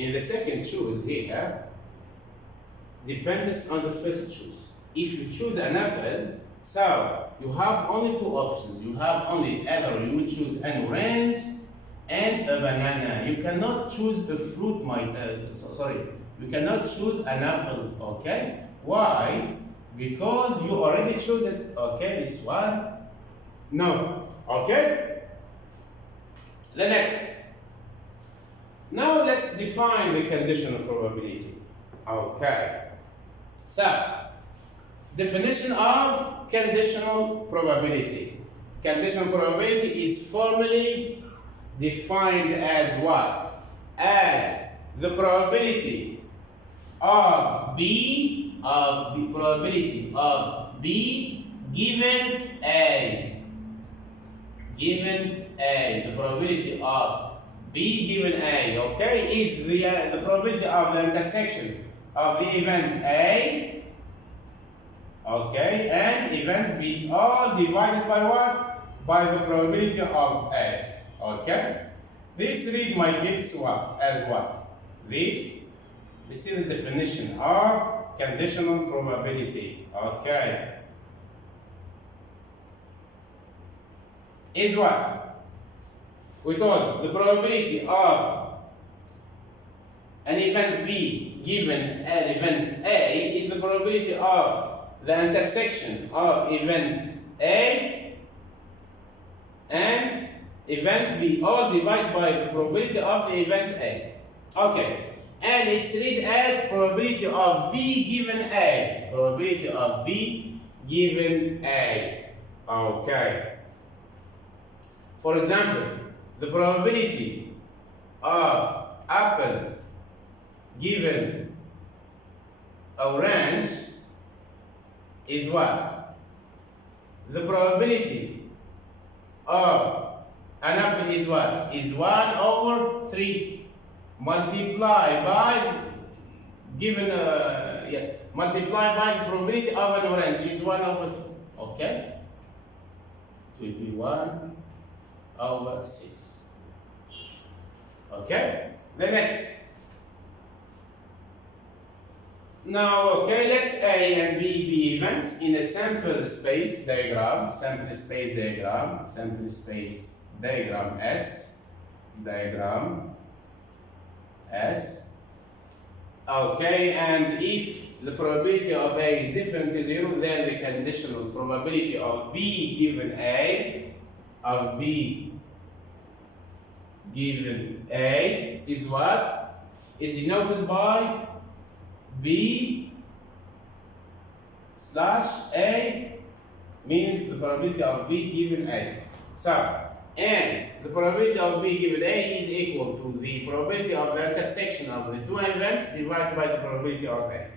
in the second choose here depends on the first choose. If you choose an apple, so you have only two options. You have only either you will choose an orange and a banana. You cannot choose a fruit, you cannot choose an apple, okay? Why? Because you already chose it, okay? This one, no, okay? The next. Now let's define the conditional probability, okay? So, definition of conditional probability. Conditional probability is formally defined as what? As the probability of B, probability of B given A. Given A. The probability of B given A, okay, is the probability of the intersection of the event A, okay, and event B, all divided by what? By the probability of A, okay? This read, my kids, what? As what? This is the definition of conditional probability, okay? Is what? We told the probability of an event B given an event A is the probability of the intersection of event A and event B, all divided by the probability of the event A. Okay, and it's read as probability of B given A. Probability of B given A. Okay. For example, the probability of apple given orange is what? The probability of an apple is what? Is 1 over 3 multiplied by multiplied by the probability of an orange is 1 over 2. Okay? It will be 1 over 6. Okay? The next. Now, okay, let's A and B be events in a sample space diagram, S, diagram S. Okay, and if the probability of A is different to 0, then the conditional probability of B given A, of B given A is what? Is denoted by B slash A, means the probability of B given A. So, and the probability of B given A is equal to the probability of the intersection of the two events divided by the probability of A.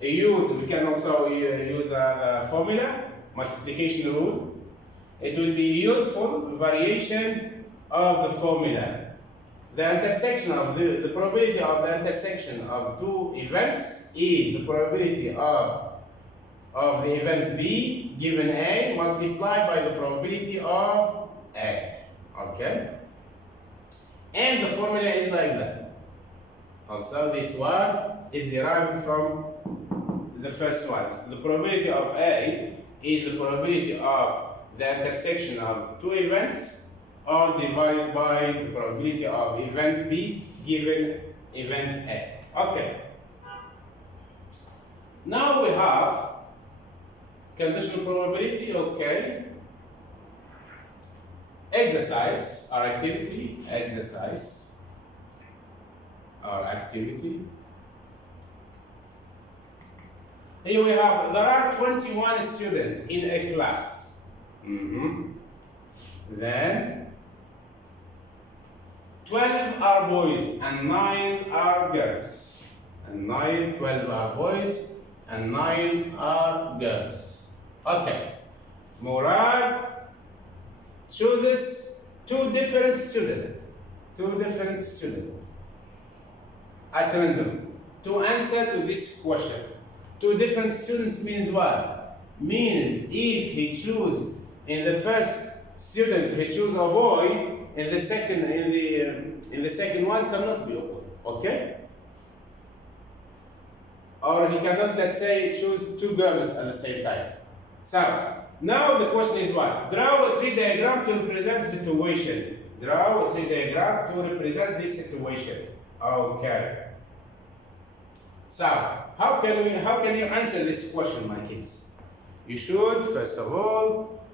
We can also use a formula, multiplication rule. It will be useful variation of the formula. The intersection of the probability of the intersection of two events is the probability of the event B given A multiplied by the probability of A. Okay? And the formula is like that. Also, this one is derived from the first one. The probability of A is the probability of the intersection of two events, all divided by the probability of event B given event A. Okay. Now we have conditional probability, okay. Exercise or activity, exercise or activity. Here we have, there are 21 students in a class. Then 12 are boys and 9 are girls. 12 are boys and 9 are girls. Okay. Murad chooses two different students at random to answer to this question. Two different students means what? Means if he chooses in the first student he chooses a boy, in the second one cannot be a boy. Okay? Or he cannot, let's say, choose two girls at the same time. So, now the question is what? Draw a tree diagram to represent the situation. Draw a tree diagram to represent this situation. Okay. So, how can you answer this question, my kids? You should, first of all,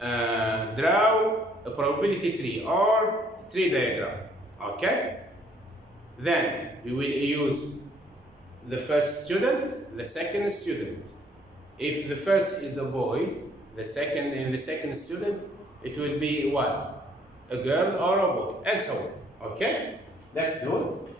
draw a probability tree or tree diagram. Okay? Then, we will use the first student, the second student. If the first is a boy, the second student, it will be what? A girl or a boy, and so on. Okay? Let's do it.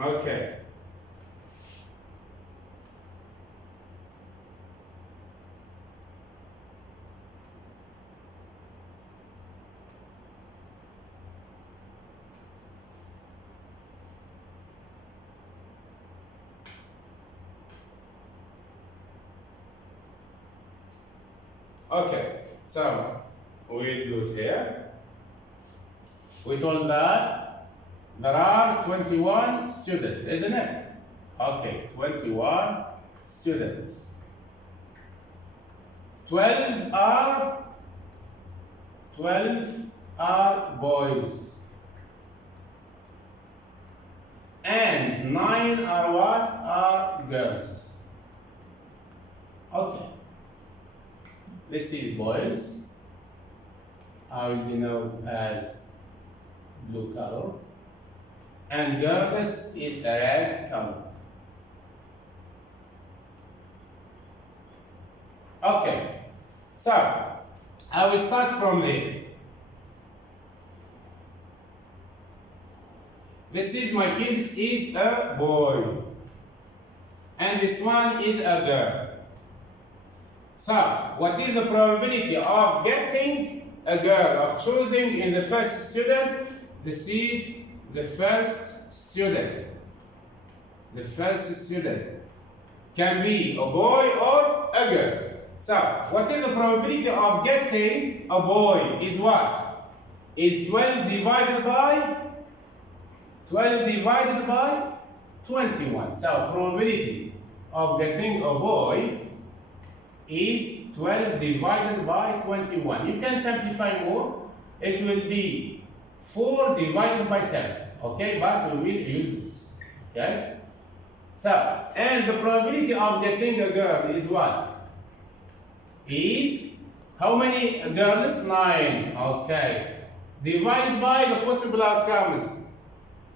Okay. Okay, so we'll do it here. We told that there are 21 students, isn't it? Okay, 21 students. 12 are boys. And 9 are what? Are girls. Okay. This is boys. I will denote as blue color. And girls is a red color. Okay. So, I will start from there. This is my kids is a boy. And this one is a girl. So, what is the probability of getting a girl, of choosing in the first student? This is the first student. The first student can be a boy or a girl. So, what is the probability of getting a boy is what? Is 12 divided by 21. So, probability of getting a boy is 12 divided by 21. You can simplify more. It will be 4 divided by 7. Okay, but we will use this. Okay? So, and the probability of getting a girl is what? Is how many girls? 9. Okay. Divided by the possible outcomes.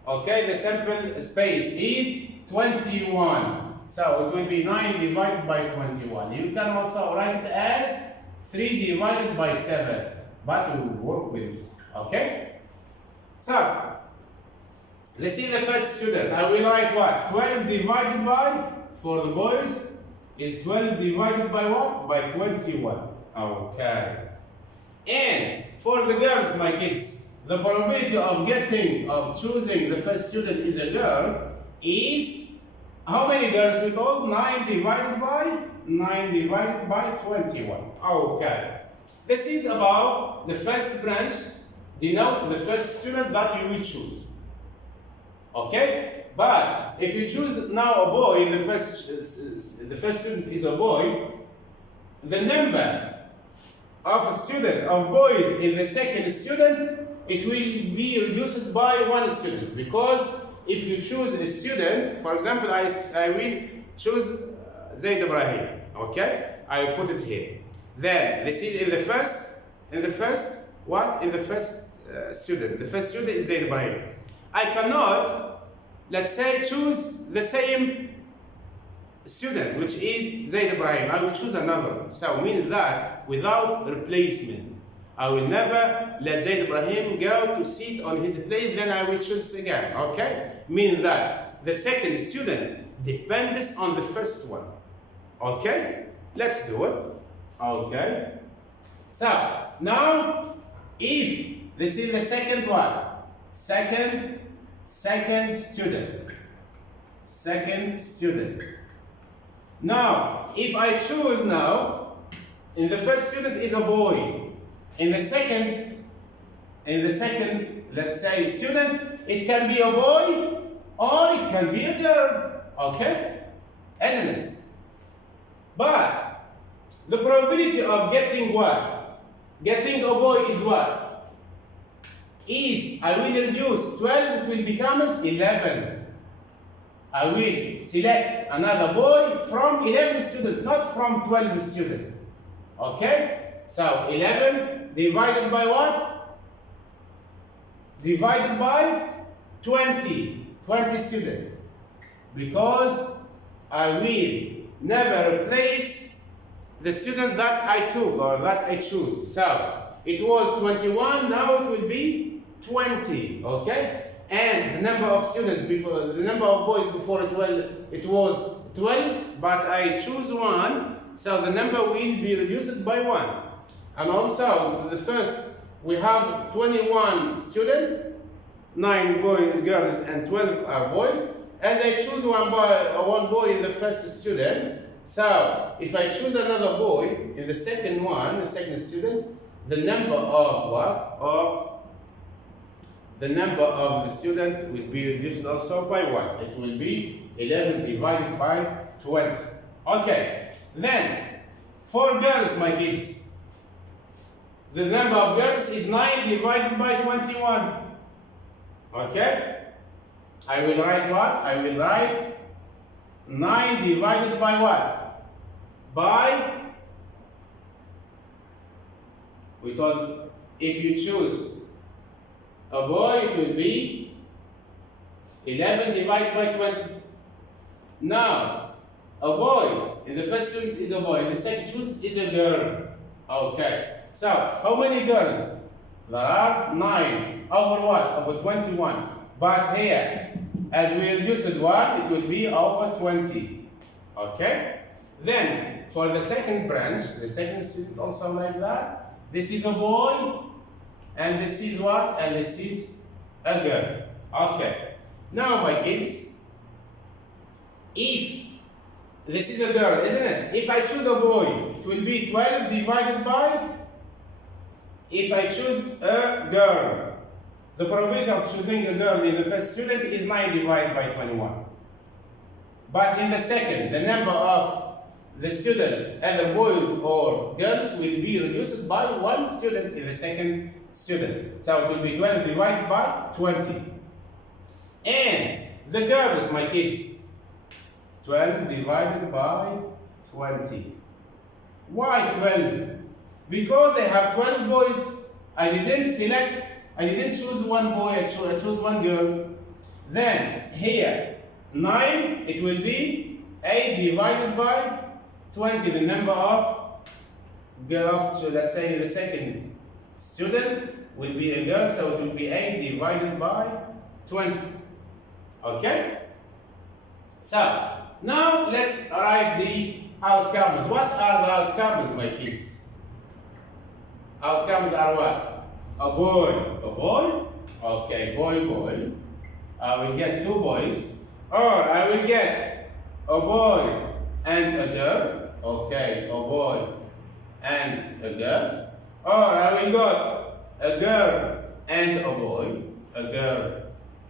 Okay, the sample space is 21. So it will be 9 divided by 21. You can also write it as 3 divided by 7. But we will work with this. Okay? So, let's see the first student. I will write what? 12 divided by, for the boys, is 12 divided by what? By 21. Okay. And for the girls, my kids, the probability of choosing the first student is a girl is, how many girls we told? 9 divided by 21. Okay. This is about the first branch, denote the first student that you will choose. Okay? But if you choose now a boy, the first student is a boy, the number of boys in the second student, it will be reduced by 1 student, because if you choose a student, for example, I will choose Zaid Ibrahim. Okay, I will put it here. Then this is in the first student. The first student is Zaid Ibrahim. I cannot, let's say, choose the same student, which is Zaid Ibrahim. I will choose another. So means that without replacement, I will never let Zaid Ibrahim go to sit on his place, then I will choose again. Okay? Means that the second student depends on the first one. Okay? Let's do it. Okay? So, now, if this is the second one, second student. Second student. Now, if I choose now, in the first student is a boy. In the second, let's say, student, it can be a boy or it can be a girl. Okay? Isn't it? But the probability of getting what? Getting a boy is what? Is I will reduce 12, it will become 11. I will select another boy from 11 students, not from 12 students. Okay? So 11 divided by what? Divided by 20. 20 students. Because I will never replace the student that I took or that I choose. So it was 21, now it will be 20. Okay? And the number of students before, the number of boys before 12, it was 12, but I choose one, so the number will be reduced by 1. And also, the first, we have 21 students, 9 girls and 12 are boys, and I choose one boy in the first student. So, if I choose another boy in the second one, the second student, the number of what? The number of the student will be reduced also by 1. It will be 11 divided by 20. Okay, then for girls, my kids, the number of girls is 9 divided by 21. Okay, I will write what? I will write 9 divided by what? By, we told if you choose a boy, it will be 11 divided by 20. Now, a boy, in the first student is a boy, in the second choose is a girl. Okay. So, how many girls? There are 9. Over what? Over 21. But here, as we reduce it 1, it will be over 20. Okay? Then, for the second branch, the second student also like that. This is a boy. And this is what? And this is a girl. Okay. Now, my kids, if this is a girl, isn't it? If I choose a boy, it will be 12 divided by, if I choose a girl, the probability of choosing a girl in the first student is 9 divided by 21. But in the second, the number of the student, either boys or girls, will be reduced by 1 student in the second student. So it will be 12 divided by 20. And the girls, my kids, 12 divided by 20. Why 12? Because I have 12 boys. I didn't choose one boy, I chose one girl. Then here, 9, it will be 8 divided by 20, the number of girls, so let's say the second student will be a girl, so it will be 8 divided by 20. Okay? So, now let's write the outcomes. What are the outcomes, my kids? Outcomes are what? A boy, okay, boy. I will get 2 boys, or I will get a boy and a girl, okay, a boy and a girl, or I will get a girl and a boy, a girl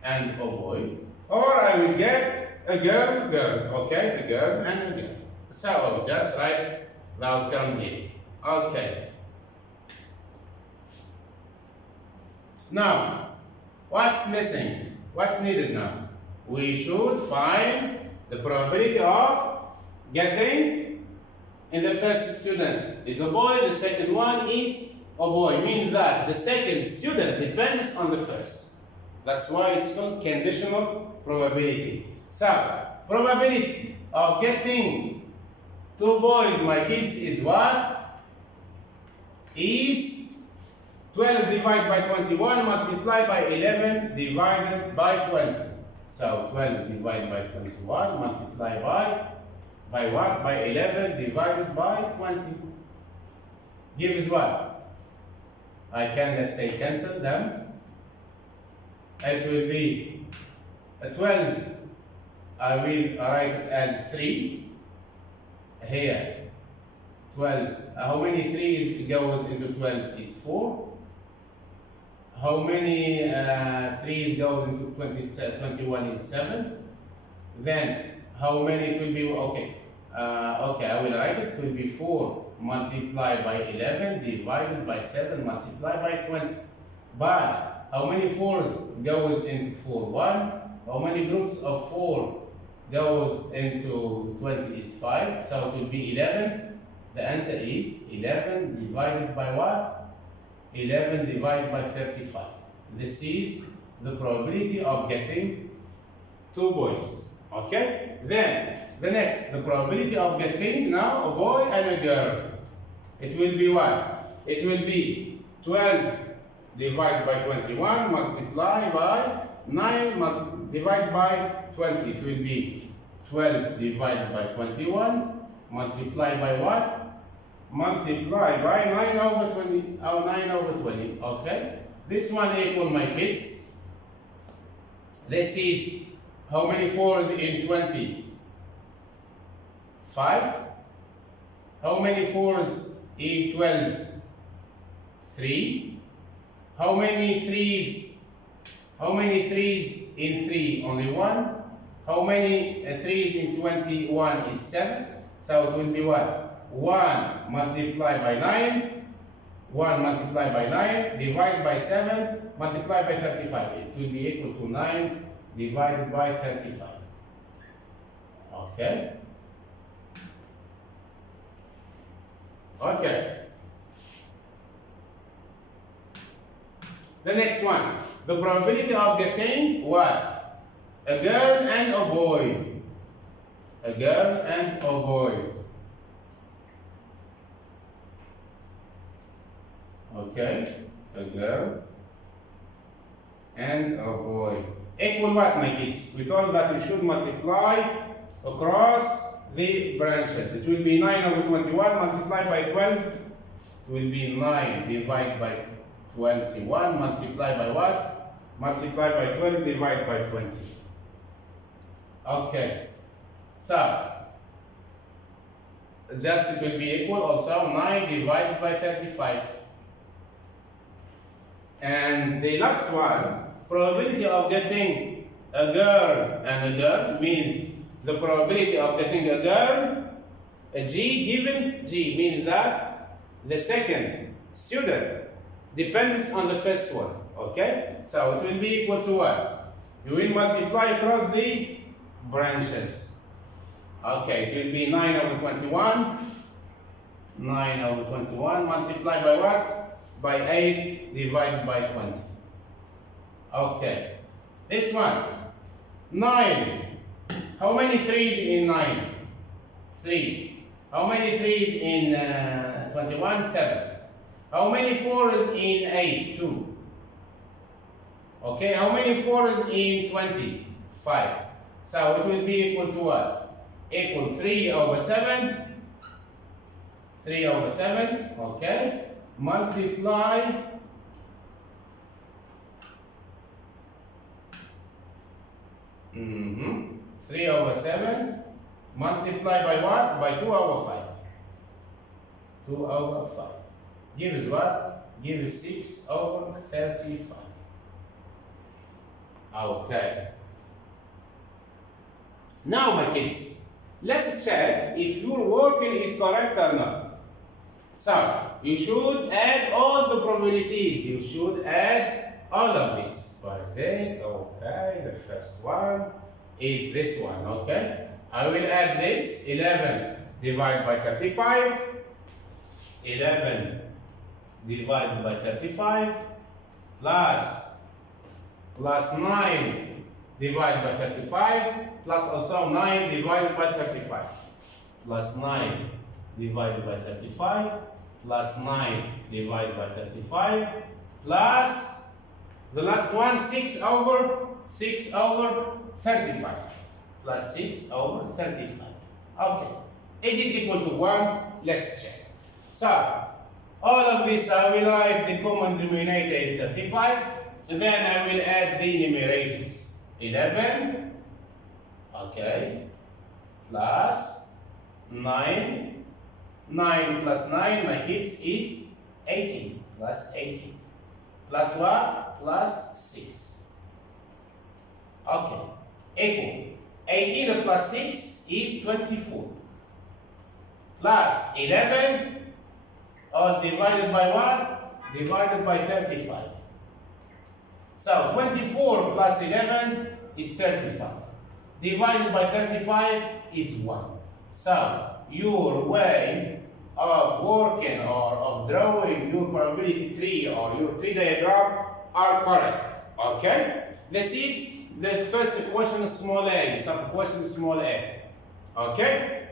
and a boy, or I will get a girl, okay, a girl and a girl. So I'll just write the outcomes here. Okay. Now, what's missing? What's needed now? We should find the probability of getting in the first student is a boy, the second one is a boy. Means that the second student depends on the first. That's why it's called conditional probability. So, probability of getting 2 boys, my kids, is what? Is 12 divided by 21 multiplied by 11 divided by 20. So 12 divided by 21 multiplied by what? By 11 divided by 20. Gives what? I can, let's say, cancel them. It will be 12. I will write it as 3. Here, 12. How many 3's goes into 12 is 4. How many 3's goes into 21 is 7. Then, how many it will be? Okay, I will write it. It will be 4 multiplied by 11 divided by 7 multiplied by 20. But how many 4's goes into 4? 1. How many groups of 4 goes into 20 is 5. So it will be 11. The answer is 11 divided by what? 11 divided by 35. This is the probability of getting 2 boys. Okay? Then, the next, the probability of getting now a boy and a girl. It will be what? It will be 12 divided by 21 multiplied by 9 divided by 20. It will be 12 divided by 21 multiplied by what? Multiply by 9 over 20, or 9 over 20, okay? This one equal, my kids. This is how many 4's in 20? 5. How many 4's in 12? 3. How many 3's? How many 3's in 3? Only 1. How many 3's in 21 is 7? So it will be what? 1 multiplied by 9, 1 multiplied by 9, divided by 7, multiplied by 35. It will be equal to 9 divided by 35. Okay? Okay. The next one. The probability of getting what? A girl and a boy. A girl and a boy. Okay, a girl and a boy. Equal what, my kids? We told that we should multiply across the branches. It will be 9 over 21 multiplied by 12. It will be 9 divided by 21 multiplied by what? Multiplied by 12 divided by 20. Okay. So, just it will be equal also 9 divided by 35. And the last one, probability of getting a girl and a girl means the probability of getting a girl, a G given G means that the second student depends on the first one. Okay? So it will be equal to what? You will multiply across the branches. Okay, it will be 9 over 21. 9 over 21 multiplied by what? By 8 divided by 20. Okay. This one. 9. How many 3's in 9? 3. How many 3's in 21? 7. How many 4's in 8? 2. Okay. How many 4's in 20? 5. So it will be equal to what? Equal 3 over 7. 3 over 7. Okay. Multiply 3 over 7 multiply by what? By 2 over 5. 2 over 5 gives what? Gives 6 over 35. Okay. Now, my kids, let's check if your working is correct or not. So, you should add all the probabilities. You should add all of this. For example, okay, the first one is this one, okay? I will add this, 11 divided by 35. 11 divided by 35 plus 9 divided by 35 plus also 9 divided by 35 plus 9 divided by 35 plus 9 divided by 35 plus the last one 6 over 6 over 35. Plus 6 over 35. Okay. Is it equal to 1? Let's check. So, all of this, I will write the common denominator is 35. Then I will add the numerators. 11, okay, plus 9. 9 plus 9, my kids, is 18. Plus 18. Plus what? Plus 6. Okay. Equal. 18 plus 6 is 24. Plus 11, all divided by what? Divided by 35. So 24 plus 11 is 35. Divided by 35 is 1. So your way of working or of drawing your probability tree or your tree diagram are correct. Okay? This is the first equation small a, sub equation small a. Okay?